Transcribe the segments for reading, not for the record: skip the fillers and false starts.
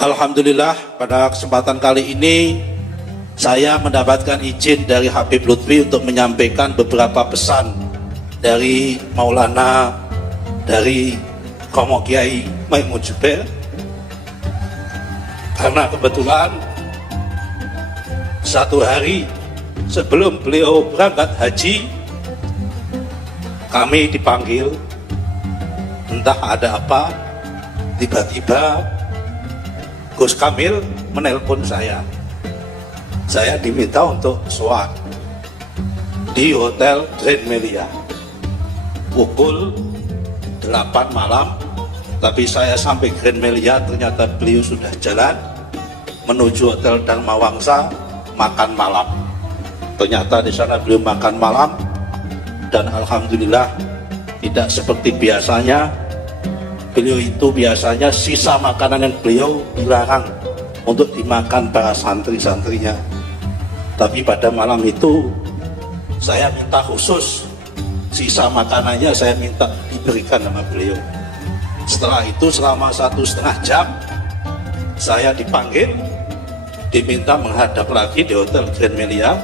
Alhamdulillah pada kesempatan kali ini saya mendapatkan izin dari Habib Lutfi untuk menyampaikan beberapa pesan dari Maulana, dari Romo Kiai Maimun Zubair, karena kebetulan satu hari sebelum beliau berangkat haji kami dipanggil, entah ada apa, tiba-tiba Gus Kamil menelpon saya diminta untuk sholat di Hotel Grand Melia pukul 8 malam, tapi saya sampai Grand Melia ternyata beliau sudah jalan menuju Hotel Dharma Wangsa makan malam. Ternyata di sana beliau makan malam, dan alhamdulillah tidak seperti biasanya. Beliau itu biasanya sisa makanan yang beliau dilarang untuk dimakan para santri-santrinya, tapi pada malam itu saya minta khusus sisa makanannya saya minta diberikan sama beliau. Setelah itu selama 1,5 jam saya dipanggil, diminta menghadap lagi di Hotel Grand Melia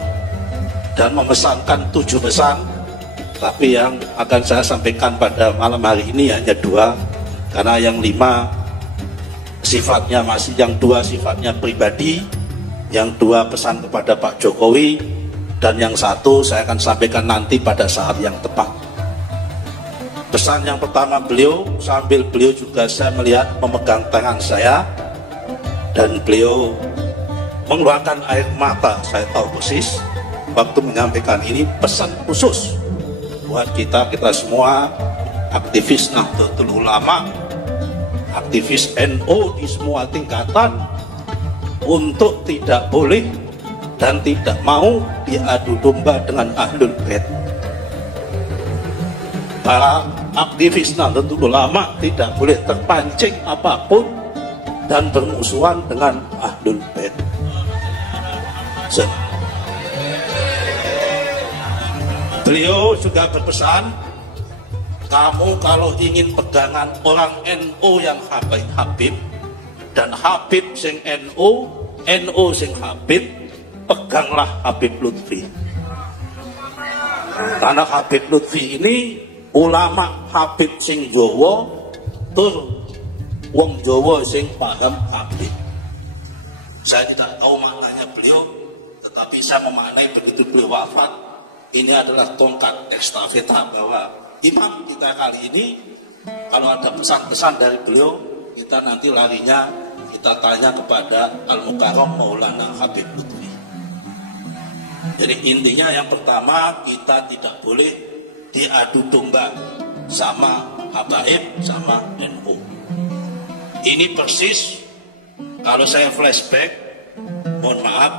dan memesankan 7 pesan, tapi yang akan saya sampaikan pada malam hari ini hanya 2, karena yang 5 sifatnya masih, yang 2 sifatnya pribadi, yang 2 pesan kepada Pak Jokowi, dan yang 1 saya akan sampaikan nanti pada saat yang tepat. Pesan yang pertama beliau, sambil beliau juga saya melihat memegang tangan saya dan beliau mengeluarkan air mata, saya tahu persis waktu menyampaikan ini. Pesan khusus buat kita semua, aktivis Nahdlatul Ulama, aktivis NU di semua tingkatan, untuk tidak boleh dan tidak mau diadu domba dengan Ahlul Bait. Para aktivis Nahdlatul Ulama tidak boleh terpancing apapun dan bermusuhan dengan Ahlul Bait. Beliau juga berpesan, kamu kalau ingin pegangan orang NU yang Habib dan Habib sing NU, NU sing Habib, peganglah Habib Lutfi. Karena Habib Lutfi ini ulama Habib sing Jawa, tur wong Jawa sing paham Habib. Saya tidak tahu maknanya beliau, tetapi saya memaknai begitu beliau wafat, ini adalah tongkat estafeta bahwa imam kita kali ini kalau ada pesan-pesan dari beliau, kita nanti larinya kita tanya kepada Al-Mukarram Maulana Habib Lutfi. Jadi intinya yang pertama, kita tidak boleh diadu domba sama Habaib sama NU. Ini persis kalau saya flashback, mohon maaf,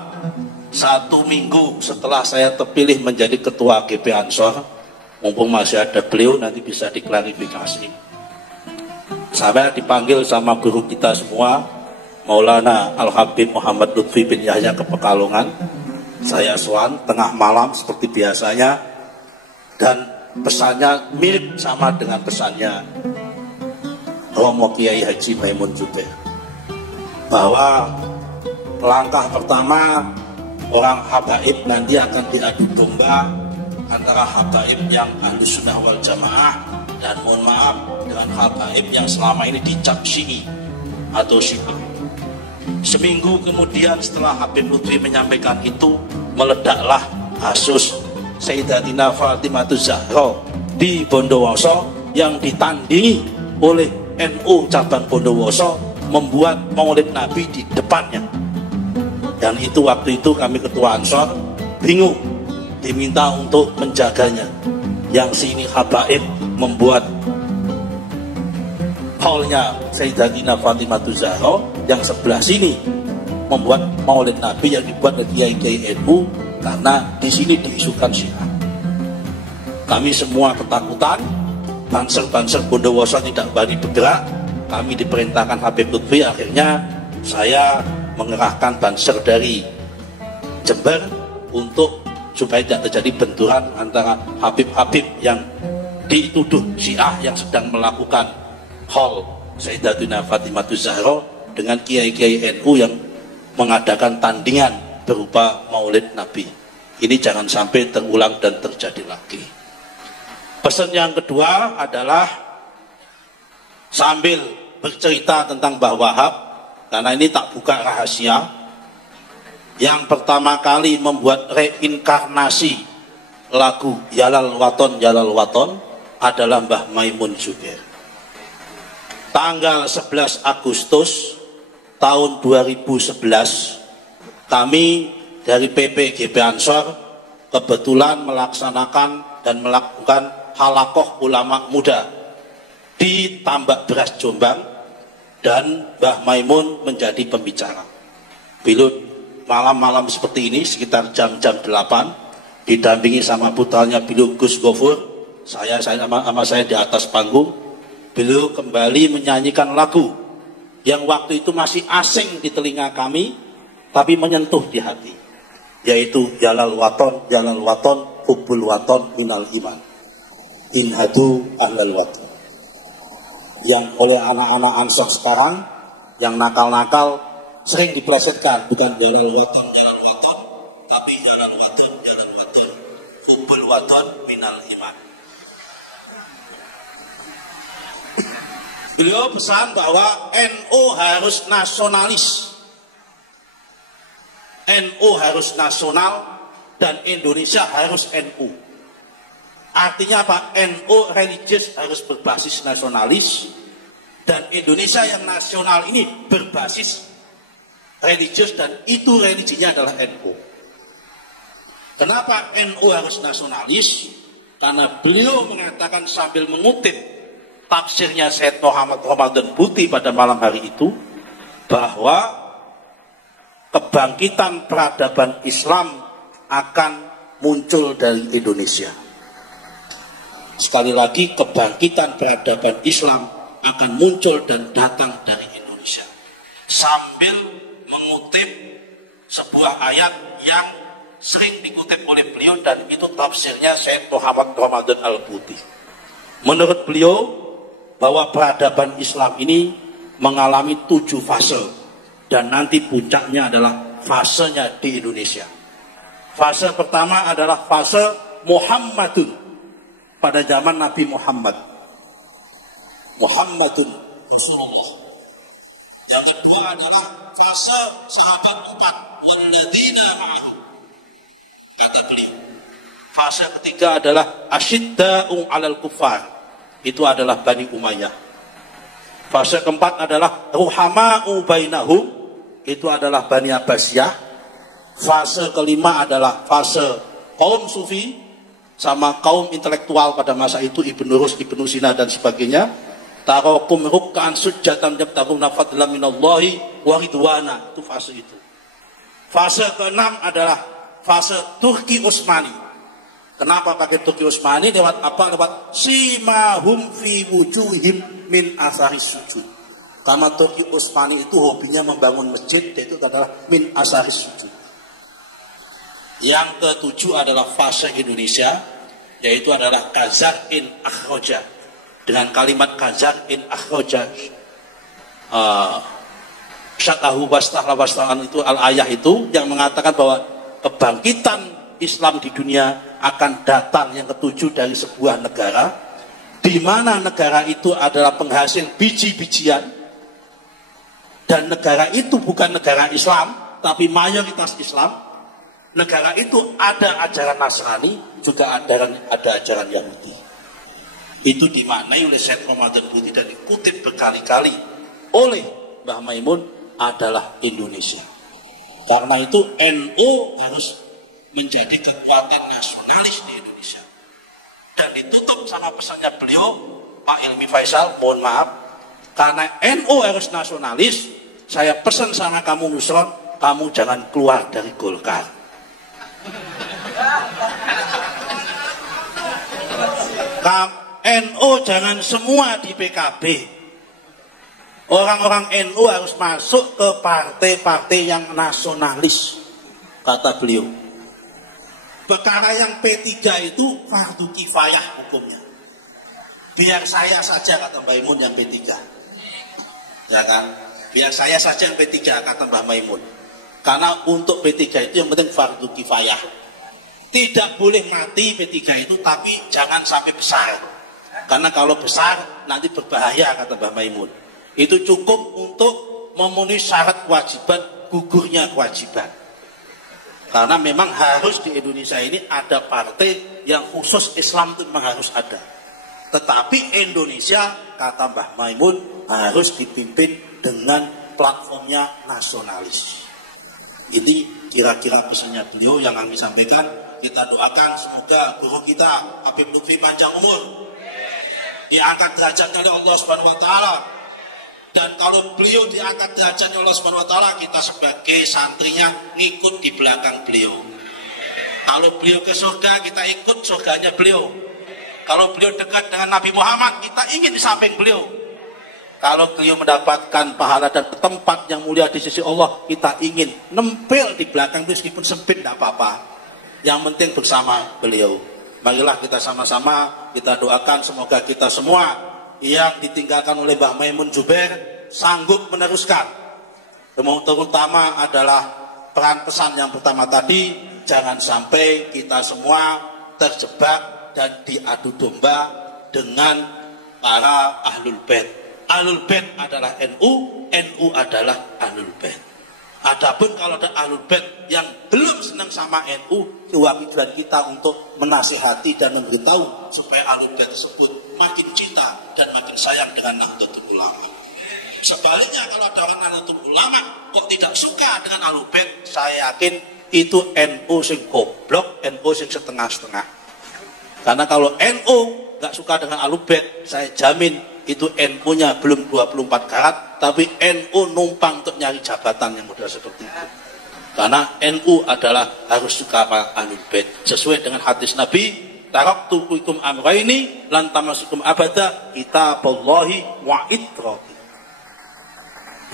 1 minggu setelah saya terpilih menjadi ketua GP Ansor, mumpung masih ada beliau nanti bisa diklarifikasi. Saya dipanggil sama guru kita semua, Maulana Al-Habib Muhammad Lutfi bin Yahya ke Pekalongan. Saya sowan tengah malam seperti biasanya, dan pesannya mirip sama dengan pesannya Romo Kiai Haji Maimun Zubair, bahwa langkah pertama orang Habaib nanti akan diadu domba antara Habaib yang Ahlus Sunnah wal Jamaah dan mohon maaf dengan Habaib yang selama ini dicap Syi'i atau Syiah. Seminggu kemudian setelah Habib Lutfi menyampaikan itu, meledaklah kasus Sayyidatina Fatimah Zahra di Bondowoso yang ditandingi oleh NU cabang Bondowoso membuat maulid Nabi di depannya. Dan itu waktu itu kami ketua Ansor bingung, diminta untuk menjaganya. Yang sini Habaib membuat hallnya Sayyidatina Fatimah Zahra, yang sebelah sini membuat maulid Nabi yang dibuat oleh Kiai NU, karena di sini diisukan Syiah. Kami semua ketakutan, banser-banser Bondowoso tidak berani bergerak. Kami diperintahkan Habib Lutfi, akhirnya saya mengerahkan banser dari Jember untuk supaya tidak terjadi benturan antara Habib-Habib yang dituduh Syiah yang sedang melakukan haul Sayyidatina Fatimah Zahra dengan kiai-kiai NU yang mengadakan tandingan berupa Maulid Nabi. Ini jangan sampai terulang dan terjadi lagi. Pesan yang kedua adalah sambil bercerita tentang Mbah Wahab, karena ini tak buka rahasia, yang pertama kali membuat reinkarnasi lagu Yalal Waton Yalal Waton adalah Mbah Maimun Zubair. Tanggal 11 Agustus tahun 2011 kami dari PPGB Ansor kebetulan melaksanakan dan melakukan halakoh ulama muda di Tambak Beras Jombang, dan Mbah Maimun menjadi pembicara. Bila malam-malam seperti ini sekitar jam-jam 8 didampingi sama putranya beliau Gus Gofur, saya sama saya di atas panggung, beliau kembali menyanyikan lagu yang waktu itu masih asing di telinga kami tapi menyentuh di hati, yaitu Yalal Waton Hubbul Waton Minal Iman Inhadu Ahlal Waton, yang oleh anak-anak Ansor sekarang yang nakal-nakal sering diplesetkan, bukan Yalal Waton tapi Yalal Waton Hubbul Waton Minal Iman. Beliau pesan bahwa NU harus nasionalis, NU harus nasional, dan Indonesia harus NU. Artinya apa? NU religius harus berbasis nasionalis, dan Indonesia yang nasional ini berbasis religius, dan itu religinya adalah NU. Kenapa NU harus nasionalis? Karena beliau mengatakan sambil mengutip tafsirnya Syed Muhammad Ramadan Buti pada malam hari itu, bahwa kebangkitan peradaban Islam akan muncul dari Indonesia. Sekali lagi, kebangkitan peradaban Islam akan muncul dan datang dari Indonesia. Sambil mengutip sebuah ayat yang sering dikutip oleh beliau, dan itu tafsirnya Syed Muhammad Ramadan Al-Buti. Menurut beliau, bahwa peradaban Islam ini mengalami 7 fase, dan nanti puncaknya adalah fasenya di Indonesia. Fase pertama adalah fase Muhammadun, pada zaman Nabi Muhammadun Rasulullah. Yang kedua adalah fase sahabat 4, walladzina ma'ahu, kata beliau. Fase ketiga adalah asyidda'u 'alal kuffar, itu adalah Bani Umayyah. Fase keempat adalah ruhama'u bainahum, itu adalah Bani Abbasiyah. Fase kelima adalah fase kaum sufi sama kaum intelektual pada masa itu, Ibnu Rus, Ibnu Sina dan sebagainya. Tarakum ruk'an sujjatan yabtaguna fadlan minallahi wa ridwana, itu fase itu. Fase keenam adalah fase Turki Utsmani. Kenapa pakai Turki Utsmani? Lewat apa? Lewat simahum fi wujuhim min asaris sujud. Karena Turki Utsmani itu hobinya membangun masjid, yaitu adalah min asaris sujud. Yang ketujuh adalah fase Indonesia, yaitu adalah Kazar in akhroja. Dengan kalimat Kazar in akhroja, syatahu wastahlan itu al-ayah itu yang mengatakan bahwa kebangkitan Islam di dunia akan datang yang ketujuh dari sebuah negara, di mana negara itu adalah penghasil biji-bijian, dan negara itu bukan negara Islam tapi mayoritas Islam. Negara itu ada ajaran Nasrani, juga ada ajaran Yahudi. Itu dimaknai oleh Syed Ramadan Buti dan dikutip berkali-kali oleh Mbah Maimun adalah Indonesia. Karena itu NU harus menjadi kekuatan nasionalis di Indonesia. Dan ditutup sama pesannya beliau, Pak Ilmi Faisal, mohon maaf, karena NU harus nasionalis, saya pesan sama kamu Nusron, kamu jangan keluar dari Golkar. NU jangan semua di PKB. Orang-orang NU harus masuk ke partai-partai yang nasionalis, kata beliau. Perkara yang P3 itu fardu kifayah hukumnya. Biar saya saja, kata Mbak Imun, yang P3. Ya kan? biar saya saja yang P3 kata Mbah Maimun. Karena untuk P3 itu yang penting fardu kifayah. Tidak boleh mati P3 itu, tapi jangan sampai besar. Karena kalau besar nanti berbahaya kata Mbah Maimun. Itu cukup untuk memenuhi syarat kewajiban, gugurnya kewajiban. Karena memang harus di Indonesia ini ada partai yang khusus Islam itu memang harus ada. Tetapi Indonesia kata Mbah Maimun harus dipimpin dengan platformnya nasionalis. Ini kira-kira pesannya beliau yang kami sampaikan. Kita doakan semoga guru kita Habib Lutfi panjang umur, diangkat derajatnya oleh Allah Subhanahu wa taala. Dan kalau beliau diangkat derajatnya Allah Subhanahu wa taala, kita sebagai santrinya ngikut di belakang beliau. Kalau beliau ke surga, kita ikut surganya beliau. Kalau beliau dekat dengan Nabi Muhammad, kita ingin di samping beliau. Kalau beliau mendapatkan pahala dan tempat yang mulia di sisi Allah, kita ingin nempel di belakang meskipun sempit tidak apa-apa. Yang penting bersama beliau. Marilah kita sama-sama kita doakan semoga kita semua yang ditinggalkan oleh Mbah Maimun Zubair sanggup meneruskan. Terutama adalah peran pesan yang pertama tadi, jangan sampai kita semua terjebak dan diadu domba dengan para ahlul bait. Ahlul bait adalah NU, NU adalah ahlul bait. Adapun kalau ada ahlul bait yang belum senang sama NU, kewajiban kita untuk menasihati dan memberitahu supaya ahlul bait tersebut makin cinta dan makin sayang dengan Nahdlatul Ulama. Sebaliknya kalau ada orang Nahdlatul Ulama kok tidak suka dengan ahlul bait, saya yakin itu NU sing goblok, NU sing setengah-setengah. Karena kalau NU nggak suka dengan ahlul bait, saya jamin itu NU-nya belum 24 karat, tapi NU numpang untuk nyari jabatan yang model seperti itu. Karena NU adalah harus suka sama ahlul bait sesuai dengan hadis Nabi, taraktu fikum amraini lan tamasukum abada kitaballahi wa itrati.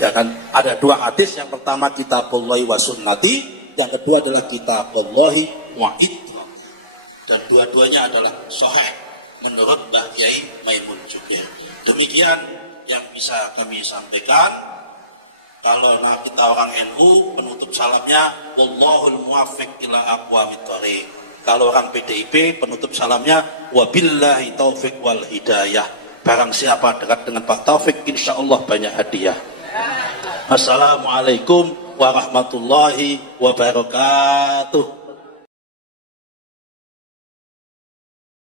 Ya kan, ada dua hadis, yang pertama kitaballahi wa sunnati, yang kedua adalah kitaballahi wa itrati. Dan dua-duanya adalah sahih menurut Mbah Kiai Maimun juga. Demikian yang bisa kami sampaikan. Kalau kita orang NU, penutup salamnya wallahul muwaffiq ila aqwamit thoriq. Kalau orang PDIP, penutup salamnya wabillahi taufik wal hidayah. Barang siapa dekat dengan Pak Taufik, insya Allah banyak hadiah. Assalamualaikum warahmatullahi wabarakatuh.